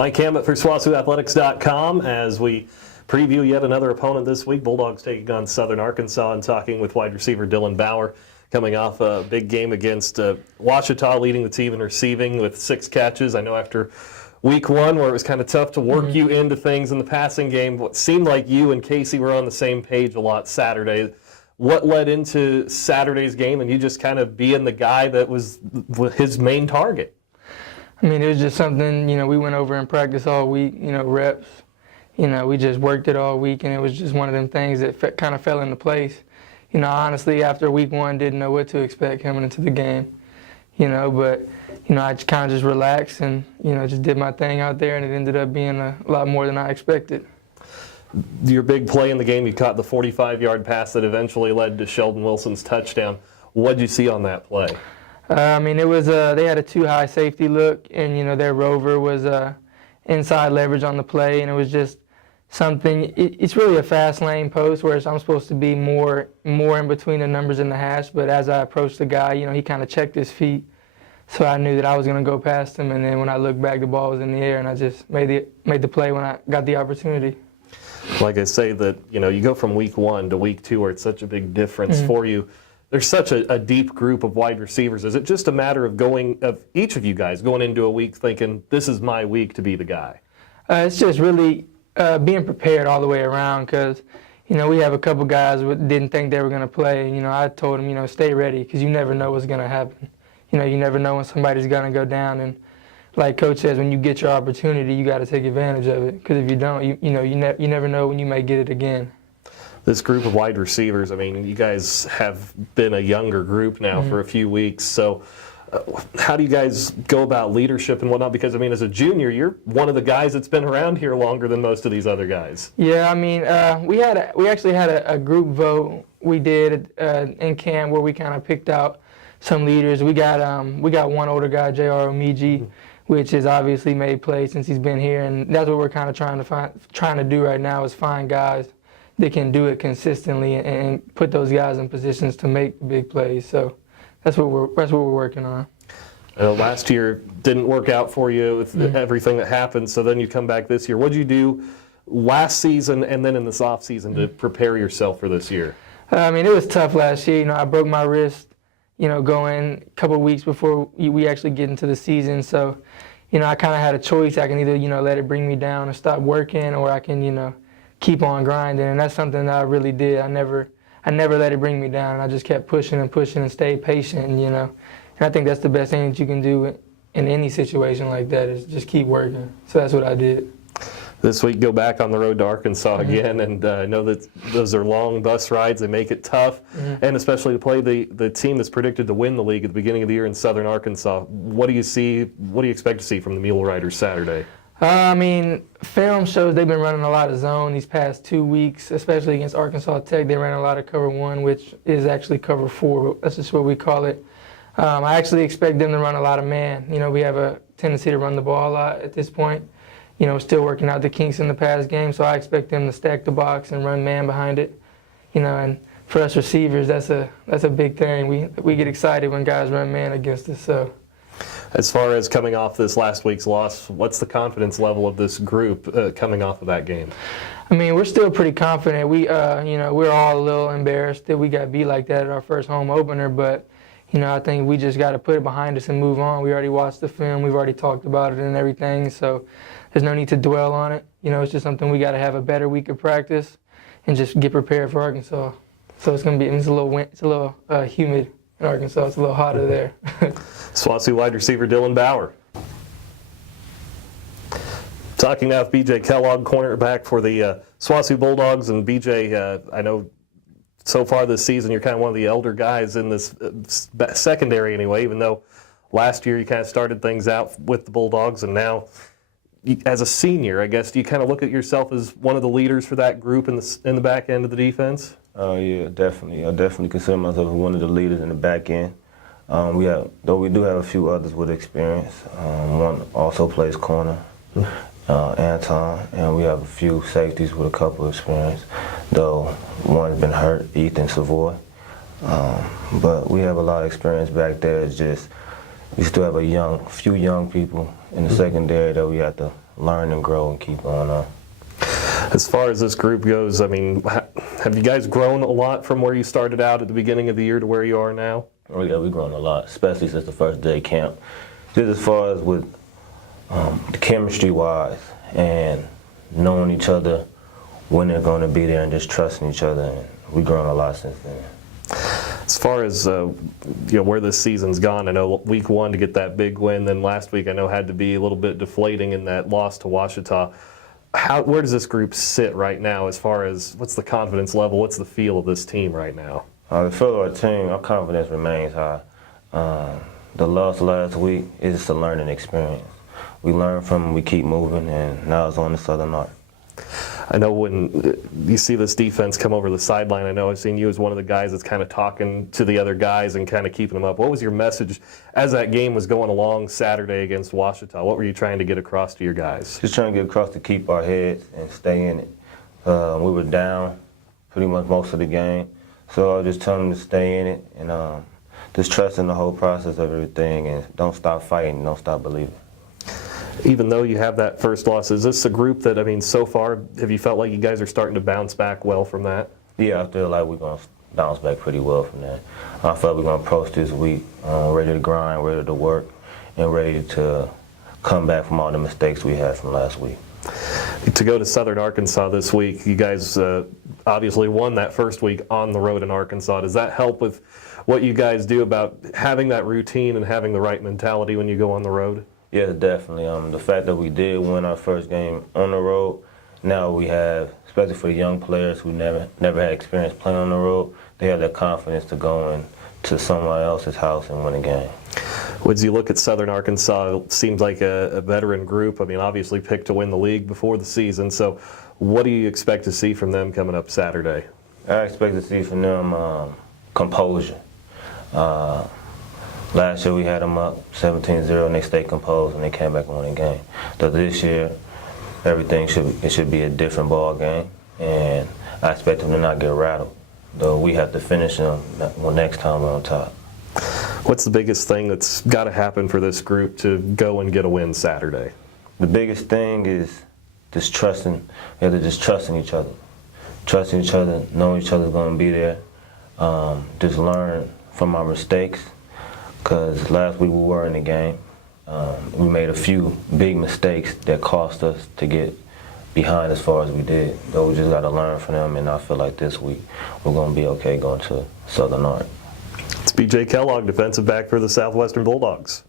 Mike Hammett for SWOSUathletics.com as we preview yet another opponent this week. Bulldogs taking on Southern Arkansas and talking with wide receiver Dillon Bauer, coming off a big game against Ouachita, leading the team in receiving with 6 catches. I know after week 1 where it was kind of tough to work you into things in the passing game, what seemed like you and Casey were on the same page a lot Saturday. What led into Saturday's game and you just kind of being the guy that was his main target? I mean, it was just something, we went over and practiced all week, reps. We just worked it all week, and it was just one of them things that kind of fell into place. Honestly, after week 1, didn't know what to expect coming into the game. But I kind of just relaxed and, just did my thing out there, and it ended up being a lot more than I expected. Your big play in the game, you caught the 45-yard pass that eventually led to Sheldon Wilson's touchdown. What did you see on that play? It was they had a too-high safety look, and their rover was inside leverage on the play, and it was just something. It's really a fast lane post, whereas I'm supposed to be more in between the numbers and the hash. But as I approached the guy, he kind of checked his feet, so I knew that I was going to go past him. And then when I looked back, the ball was in the air, and I just made the play when I got the opportunity. Like I say, that you go from week 1 to week 2, where it's such a big difference for you. There's such a deep group of wide receivers. Is it just a matter of each of you guys going into a week thinking, this is my week to be the guy? It's just really being prepared all the way around because, we have a couple guys who didn't think they were going to play. I told them, stay ready because you never know what's going to happen. You never know when somebody's going to go down. And like Coach says, when you get your opportunity, you got to take advantage of it because if you don't, you never know when you may get it again. This group of wide receivers, I mean, you guys have been a younger group now for a few weeks. So how do you guys go about leadership and whatnot? Because, I mean, as a junior, you're one of the guys that's been around here longer than most of these other guys. Yeah, I mean, we actually had a group vote we did in camp where we kind of picked out some leaders. We got one older guy, J.R. Omiji, which has obviously made plays since he's been here. And that's what we're kind of trying to do right now is find guys that can do it consistently and put those guys in positions to make big plays. So that's what we're working on. Last year didn't work out for you with everything that happened, so then you come back this year. What did you do last season and then in this off season to prepare yourself for this year? I mean, it was tough last year. I broke my wrist, going a couple of weeks before we actually get into the season. So, I kind of had a choice. I can either, let it bring me down and stop working, or I can, keep on grinding, and that's something that I really did. I never let it bring me down. I just kept pushing and stayed patient, and I think that's the best thing that you can do in any situation like that is just keep working. So that's what I did. This week, go back on the road to Arkansas again, and I know that those are long bus rides. They make it tough, and especially to play the team that's predicted to win the league at the beginning of the year in Southern Arkansas. What do you see? What do you expect to see from the Mule Riders Saturday? I mean, film shows they've been running a lot of zone these past 2 weeks, especially against Arkansas Tech. They ran a lot of cover 1, which is actually cover 4. That's just what we call it. I actually expect them to run a lot of man. We have a tendency to run the ball a lot at this point. Still working out the kinks in the pass game, so I expect them to stack the box and run man behind it. And for us receivers, that's a big thing. We get excited when guys run man against us. So. As far as coming off this last week's loss, what's the confidence level of this group coming off of that game? I mean, we're still pretty confident. We're all a little embarrassed that we got beat like that at our first home opener, but I think we just got to put it behind us and move on. We already watched the film. We've already talked about it and everything, so there's no need to dwell on it. It's just something we got to have a better week of practice and just get prepared for Arkansas. So it's a little humid in Arkansas. It's a little hotter there. SWOSU wide receiver Dillon Bauer. Talking now with B.J. Kellogg, cornerback for the SWOSU Bulldogs. And B.J., I know so far this season you're kind of one of the elder guys in this secondary anyway, even though last year you kind of started things out with the Bulldogs. And now, as a senior, I guess, do you kind of look at yourself as one of the leaders for that group in the back end of the defense? Yeah, definitely. I definitely consider myself one of the leaders in the back end. Though we do have a few others with experience. One also plays corner, Anton, and we have a few safeties with a couple of experience, though one's been hurt, Ethan Savoy. But we have a lot of experience back there. It's just we still have a few young people in the secondary that we have to learn and grow and keep going on. As far as this group goes, I mean, have you guys grown a lot from where you started out at the beginning of the year to where you are now? Oh yeah, we've grown a lot, especially since the first day of camp. Just as far as with the chemistry-wise and knowing each other when they're going to be there and just trusting each other, and we've grown a lot since then. As far as where this season's gone, I know week 1 to get that big win, then last week I know had to be a little bit deflating in that loss to Ouachita. Where does this group sit right now as far as what's the confidence level, what's the feel of this team right now? The feel of our team, our confidence remains high. The loss last week is just a learning experience. We learn from them, we keep moving, and now it's on to Southern Ark. I know when you see this defense come over the sideline, I know I've seen you as one of the guys that's kind of talking to the other guys and kind of keeping them up. What was your message as that game was going along Saturday against Ouachita? What were you trying to get across to your guys? Just trying to get across to keep our heads and stay in it. We were down pretty much most of the game, so I was just telling them to stay in it and just trust in the whole process of everything and don't stop fighting, don't stop believing. Even though you have that first loss, is this a group that, I mean, so far, have you felt like you guys are starting to bounce back well from that? Yeah, I feel like we're going to bounce back pretty well from that. I feel like we're going to approach this week ready to grind, ready to work, and ready to come back from all the mistakes we had from last week. To go to Southern Arkansas this week, you guys obviously won that first week on the road in Arkansas. Does that help with what you guys do about having that routine and having the right mentality when you go on the road? Yeah, definitely. The fact that we did win our first game on the road, now we have, especially for the young players who never had experience playing on the road, they have that confidence to go into someone else's house and win a game. As you look at Southern Arkansas, it seems like a veteran group. I mean, obviously picked to win the league before the season. So what do you expect to see from them coming up Saturday? I expect to see from them composure. Last year we had them up 17-0 and they stayed composed and they came back and won a game. So this year, everything should be a different ball game, and I expect them to not get rattled. Though we have to finish them next time we're on top. What's the biggest thing that's got to happen for this group to go and get a win Saturday? The biggest thing is just trusting. We have to just trust in each other. Trusting each other, knowing each other's going to be there. Just learn from our mistakes. Because last week we were in the game. We made a few big mistakes that cost us to get behind as far as we did. Though we just got to learn from them, and I feel like this week we're going to be okay going to Southern Ark. It's B.J. Kellogg, defensive back for the Southwestern Bulldogs.